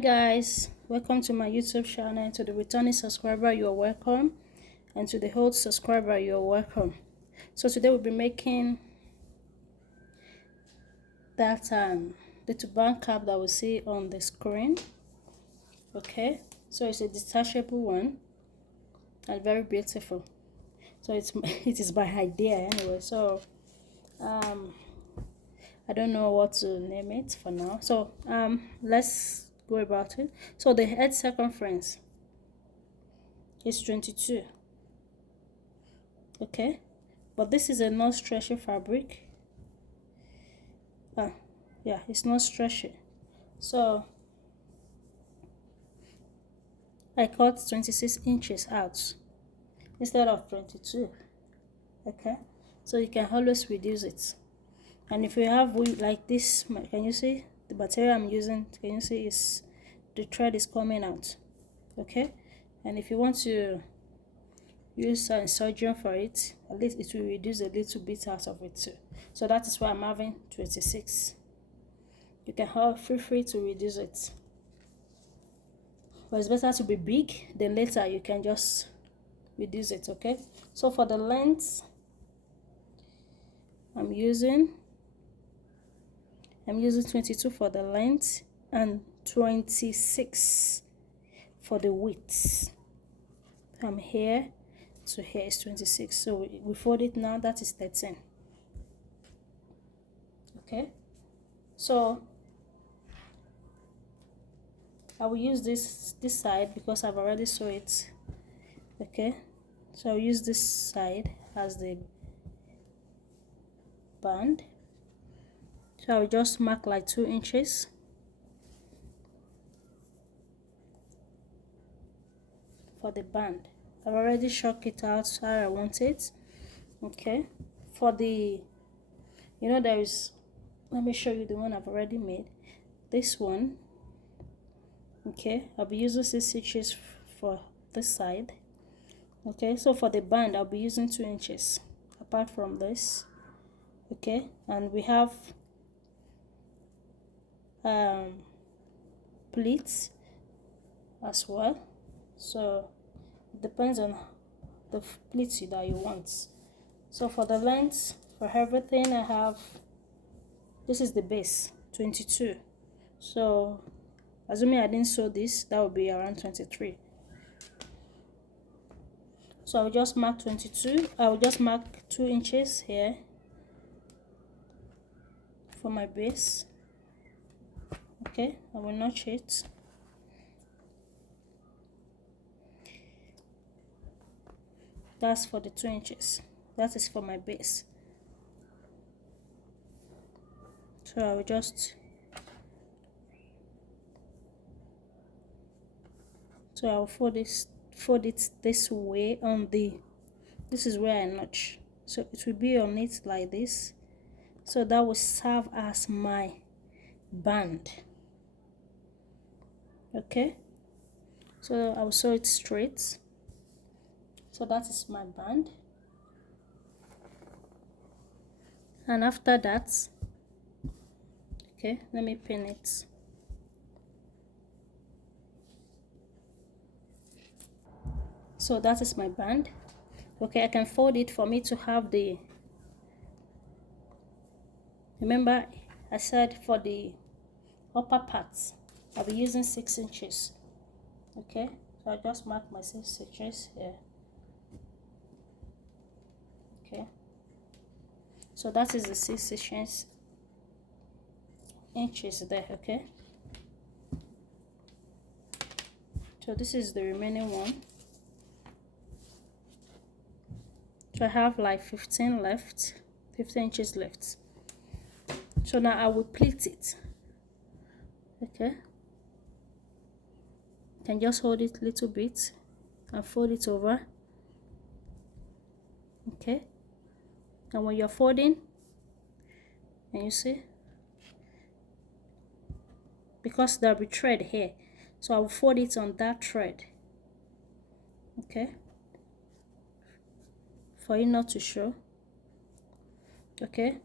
Guys, welcome to my YouTube channel. To the returning subscriber, you're welcome, and to the old subscriber, you're welcome. So today we'll be making that the turban cap that we see on the screen. Okay, so it's a detachable one and very beautiful. So it is by idea anyway. So I don't know what to name it for now. So let's go about it. So the head circumference is 22. Okay, but this is a non-stretchy fabric. Yeah, it's not stretchy. So I cut 26 inches out instead of 22. Okay, so you can always reduce it. And if you have like this, can you see the material I'm using? Can you see is the thread is coming out? Okay, and if you want to use an surgeon for it, at least it will reduce a little bit out of it too. So that is why I'm having 26. You can feel free to reduce it, but it's better to be big, then later you can just reduce it. Okay, so for the length I'm using 22 for the length and 26 for the width. From here to here is 26, so we fold it now. That is 13. Okay, so I will use this side because I've already sewn it. Okay, so I'll use this side as the band. So I'll just mark like 2 inches for the band. I've already shook it out how I want it. Okay, for the, there is, let me show you the one I've already made. This one. Okay, I'll be using 6 inches for this side. Okay, so for the band I'll be using 2 inches apart from this. Okay, and we have pleats as well, so it depends on the pleats that you want. So for the length for everything, I have, this is the base 22. So assuming I didn't sew this, that would be around 23. So I will just mark 22. I will just mark 2 inches here for my base. Okay, I will notch it. That's for the 2 inches. That is for my base. So I will just, so I'll fold it this way on the, this is where I notch. So it will be on it like this. So that will serve as my band. Okay, so I will sew it straight. So that is my band. And after that, okay, let me pin it. So that is my band. Okay, I can fold it for me to have the, remember I said for the upper parts I'll be using 6 inches. Okay, so I just mark my 6 inches here. Okay, so that is the 6 inches there. Okay, so this is the remaining one. So I have like 15 inches left. So now I will pleat it. Okay, you can just hold it a little bit and fold it over. Okay, and when you're folding, and you see, because there'll be thread here, so I will fold it on that thread. Okay, for it not to show. Okay,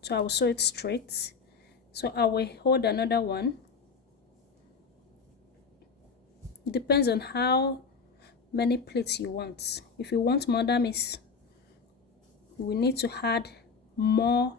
so I will sew it straight. So I will hold another one depends on how many pleats you want. If you want more, that means we need to add more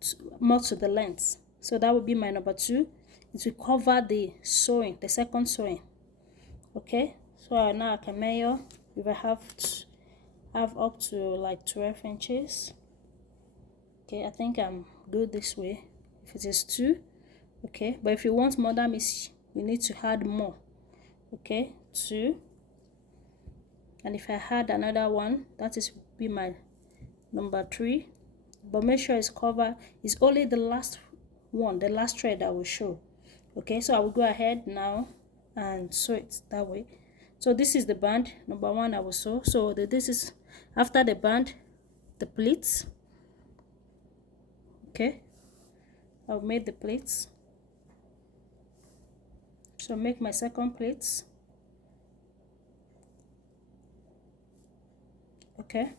to the length. So that would be my number 2. It will cover the sewing, the second sewing. Okay, so now I can measure. If I have up to like 12 inches. Okay, I think I'm good this way. If it is 2, okay, but if you want more, that means you need to add more. Okay, 2, and if I add another one, that is be my number 3. But make sure it's covered. It's only the last one, the last thread that will show. Okay, so I will go ahead now and sew it that way. So this is the band, number 1 I will sew. So this is after the band, the pleats. Okay, I've made the pleats. So make my second pleats. Okay,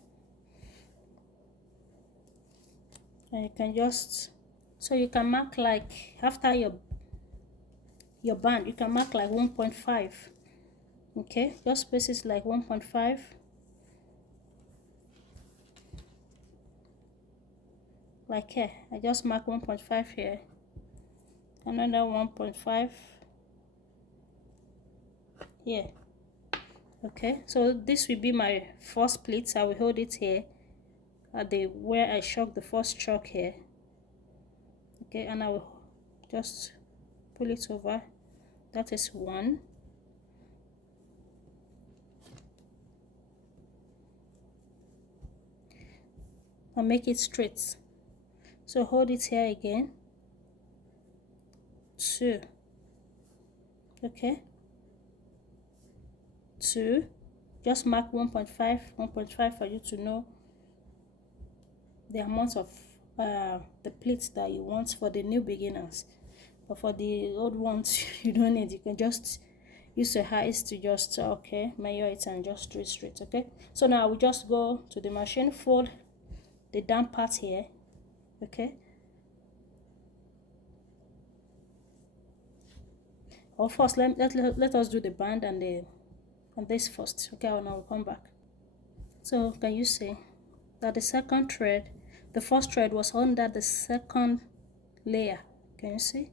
and you can just, so you can mark like after your band, you can mark like 1.5. okay, just space it like 1.5, like here. I just mark 1.5 here, another 1.5 here. Okay, so this will be my first pleat. I will hold it here at the where I shock the first chalk here. Okay, and I will just pull it over. That is 1. And make it straight. So hold it here again. 2. Okay, 2. Just mark 1.5 for you to know the amount of the pleats that you want for the new beginners. But for the old ones, you don't need. You can just use your eyes to just okay, measure it and just do it straight. Okay, so now we just go to the machine, fold the down part here. Okay, or first let us do the band and this first. Okay, and I will come back. So can you see that the second thread, the first thread was under the second layer? Can you see?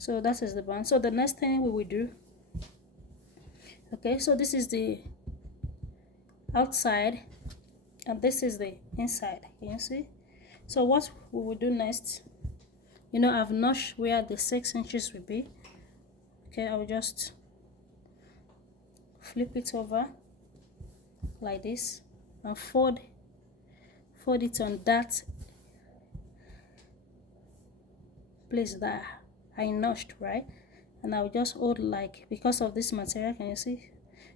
So that is the band. So the next thing we will do, okay, so this is the outside and this is the inside. Can you see? So what we will do next, you know, I've notched where the 6 inches will be. Okay, I will just flip it over like this and fold it on that place that I notched, right? And I will just hold like, because of this material, can you see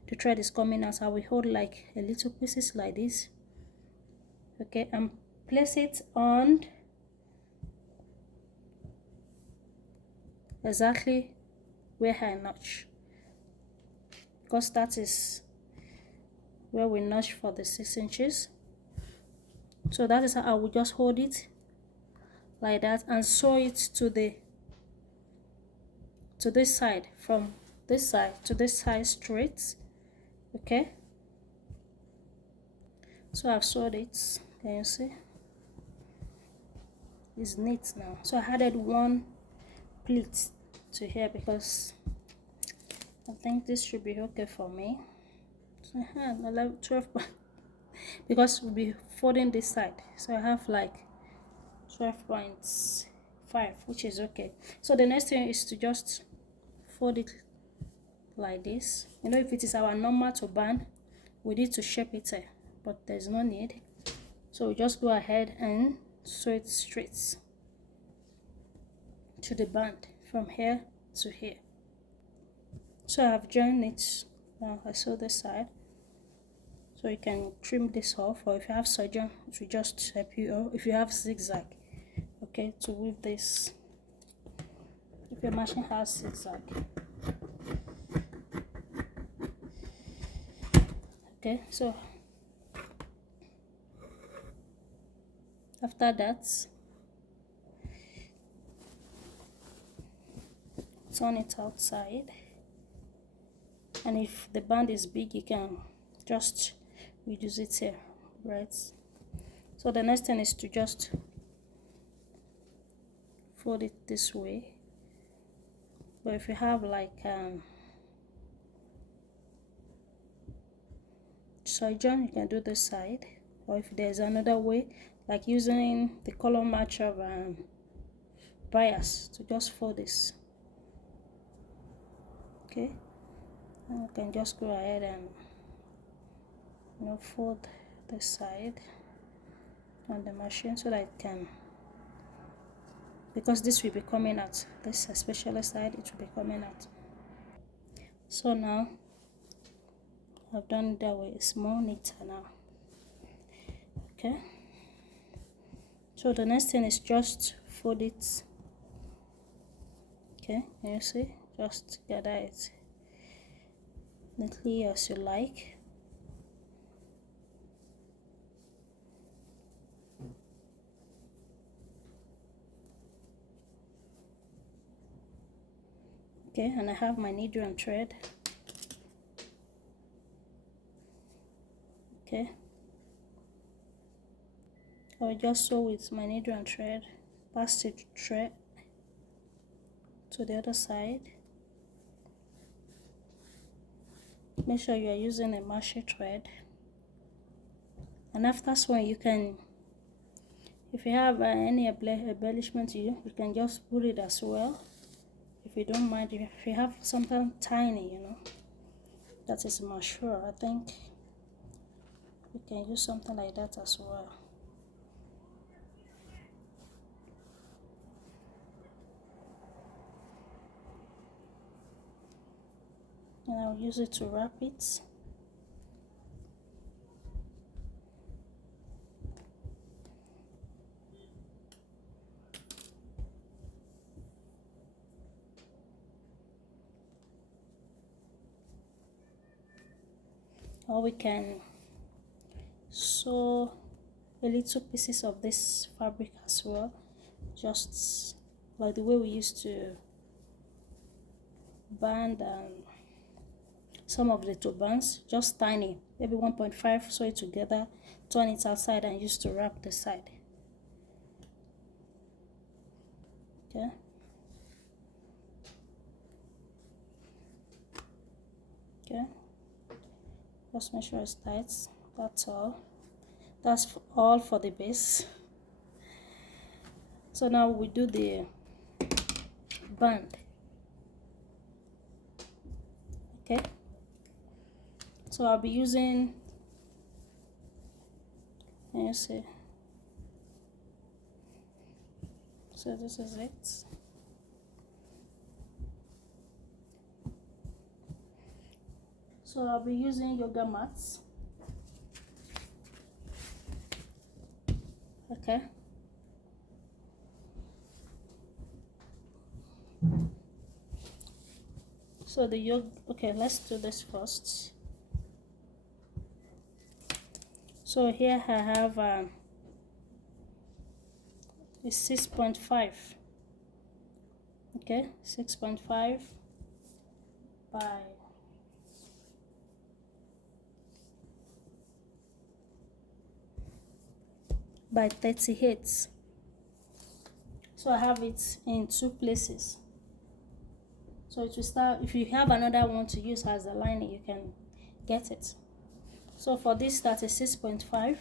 the thread is coming out, so I will hold like a little pieces like this. Okay, and place it on exactly where I notch, because that is where we notch for the 6 inches. So that is how I will just hold it like that and sew it to this side, from this side to this side straight. Okay, so I've sewed it. Can you see? It's neat now. So I added 1 pleat to here because I think this should be okay for me. So I had 12 because we'll be folding this side, so I have like 12.5, which is okay. So the next thing is to just fold it like this. You know, if it is our normal turban, we need to shape it, but there's no need. So we just go ahead and sew it straight to the band from here to here. So I've joined it. Now I sew this side. So you can trim this off, or if you have surgeon, it will just help you, or if you have zigzag, okay, to weave this. If your machine has zigzag. Okay, so after that, turn it outside. And if the band is big, you can just reduce it here, right? So the next thing is to just fold it this way. But if you have like surgeon, you can do this side, or if there's another way, like using the color match of bias to just fold this. Okay, and you can just go ahead and fold this side on the machine so that it can, because this will be coming out, this especially side, it will be coming out. So now I've done it that way, it's more neater now. Okay, so the next thing is just fold it. Okay, can you see? Just gather it neatly as you like. Okay, and I have my needle and thread. Okay, I'll just sew with my needle and thread, pass the thread to the other side. Make sure you are using a mache thread. And after sewing, you can, if you have any embellishment, you can just put it as well. If you don't mind, if you have something tiny, that is mature, I think you can use something like that as well. And I'll use it to wrap it. Or we can sew a little pieces of this fabric as well, just like the way we used to band some of the turbans, just tiny, maybe 1.5, sew it together, turn it outside and use to wrap the side. Okay, okay, just make sure it's tight. That's all. That's all for the base. So now we do the band. Okay, so I'll be using, can you see? So this is it. So I'll be using yoga mats. Okay. So the yoga, okay, let's do this first. So here I have a 6.5. Okay, 6.5 by 38. So I have it in two places. So it will start, if you have another one to use as a lining, you can get it. So for this 36.5,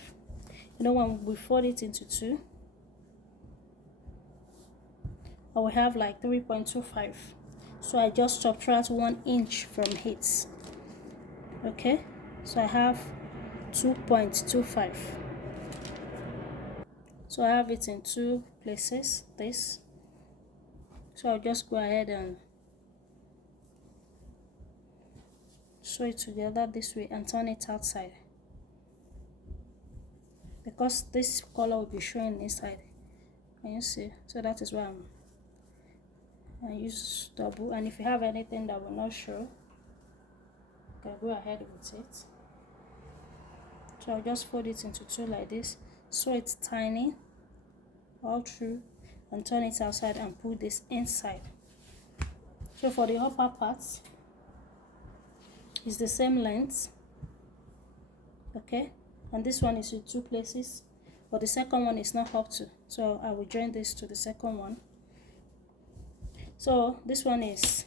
when we fold it into two, I will have like 3.25. So I just subtract 1 inch from it. Okay, so I have 2.25. So I have it in two places, this. So I'll just go ahead and sew it together this way and turn it outside, because this color will be showing inside. Can you see? So that is why I use double. And if you have anything that will not show, you can go ahead with it. So I'll just fold it into two like this, sew it tiny all through and turn it outside and put this inside. So for the upper parts, is the same length, okay, and this one is in two places, but the second one is not up to, so I will join this to the second one. So this one is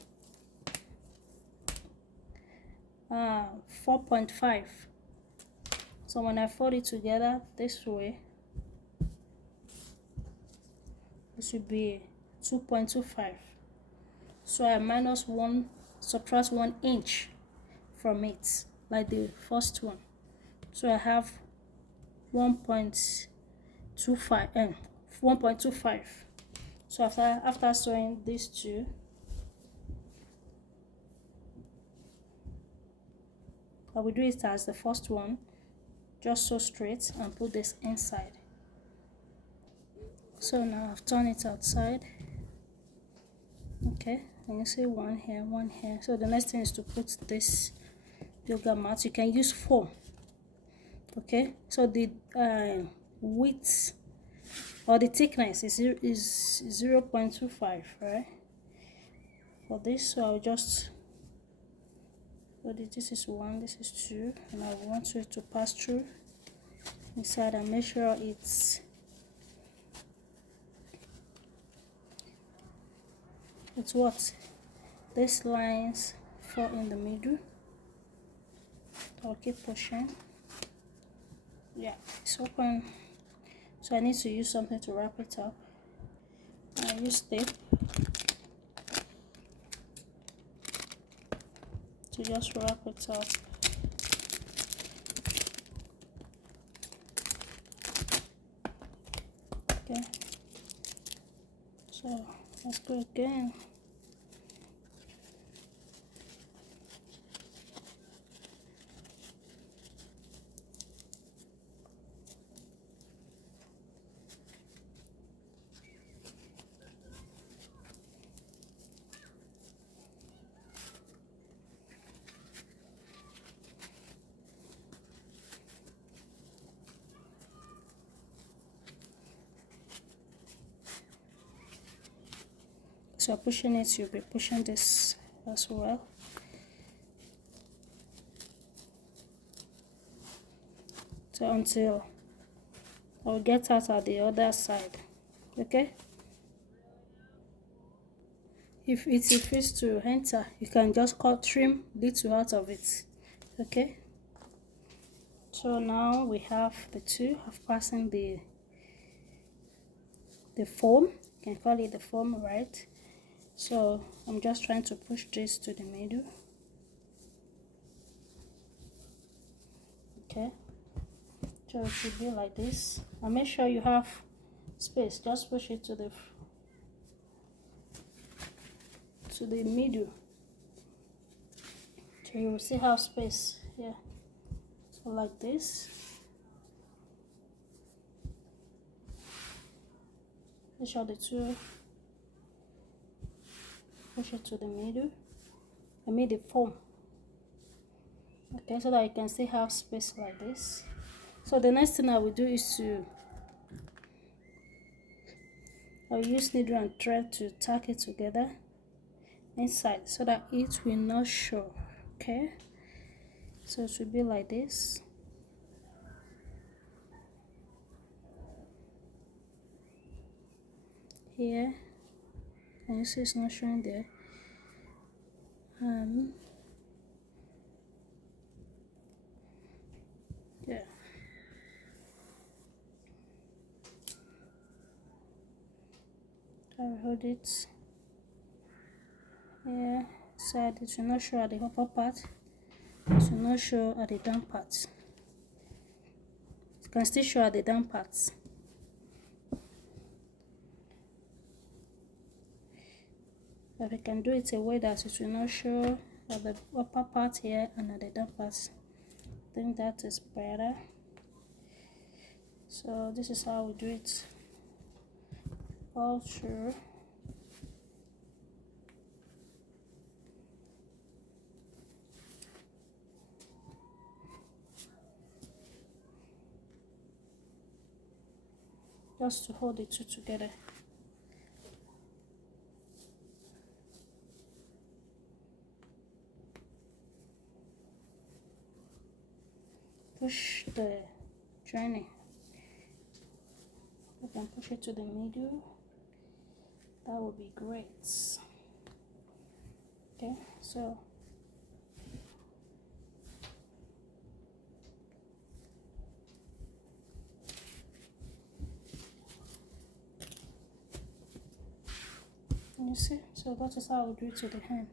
4.5. So when I fold it together this way, this will be 2.25. So I minus 1, subtract 1 inch from it, like the first one. So I have 1.25 1.25. So after sewing these two, I will do it as the first one, just sew straight and put this inside. So now I've turned it outside, okay, and you see one here, one here. So the next thing is to put this yoga mat. You can use foam, okay. So the width or the thickness is 0.25, right, for this. So I'll just, this is 1, this is 2, and I want it to pass through inside and make sure it's what these lines fall in the middle. I'll keep pushing. Yeah, it's open, so I need to use something to wrap it up. I use tape to just wrap it up. Okay, so let's go again. So pushing it, you'll be pushing this as well. So until I'll get out at the other side, okay? If it refuse to enter, you can just trim little out of it, okay? So now we have the two of passing the foam. You can call it the foam, right? So I'm just trying to push this to the middle, okay? So it should be like this, and make sure you have space. Just push it to the middle, so you will see have space here. So like this. Make sure the two, push it to the middle. I made the foam, okay, so that you can still have space like this. So the next thing I will do is I'll use needle and thread to tack it together inside so that it will not show, okay? So it should be like this. Here, and you see it's not showing there. Yeah. I'll hold it. Yeah, side it will not show at the upper part. It will not show at the down part. It can still show at the down parts. But we can do it a way that it will not show at the upper part here and at the down part. I think that is better. So this is how we do it all through. Just to hold the two together. push the journey. We can push it to the middle. That would be great. Okay, so you see, so that is how I would do it to the hand.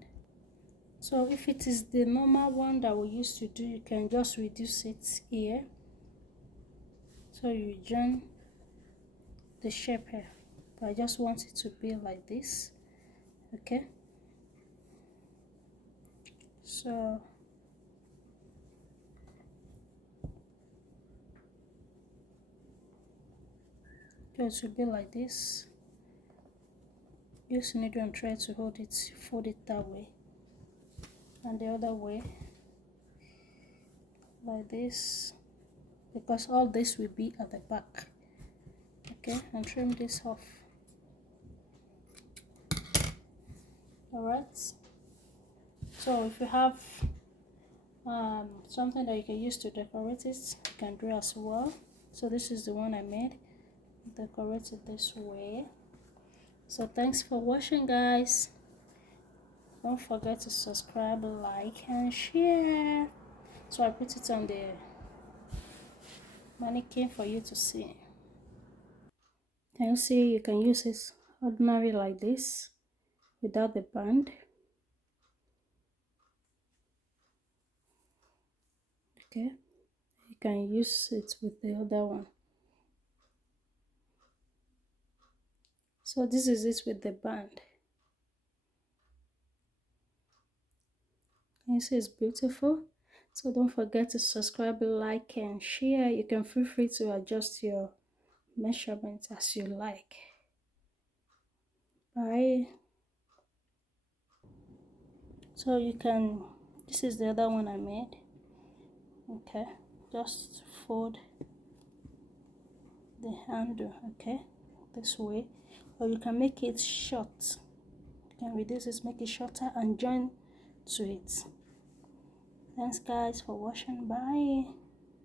So if it is the normal one that we used to do, you can just reduce it here. So you join the shape here. But I just want it to be like this. Okay. So it should be like this. Use needle and try to fold it that way. And the other way, like this, because all this will be at the back. Okay, and trim this off. Alright, so if you have something that you can use to decorate it, you can do as well. So this is the one I made. Decorate it this way. So thanks for watching, guys. Don't forget to subscribe, like, and share. So I put it on the mannequin for you to see. Can you see? You can use it ordinary like this without the band. Okay, you can use it with the other one. So this is it with the band. Can you see it's beautiful? So don't forget to subscribe, like, and share. You can feel free to adjust your measurements as you like. Bye. So you can, this is the other one I made. Okay, just fold the handle, okay, this way, or you can make it short. You can reduce it, make it shorter, and join to it. Thanks guys for watching. Bye.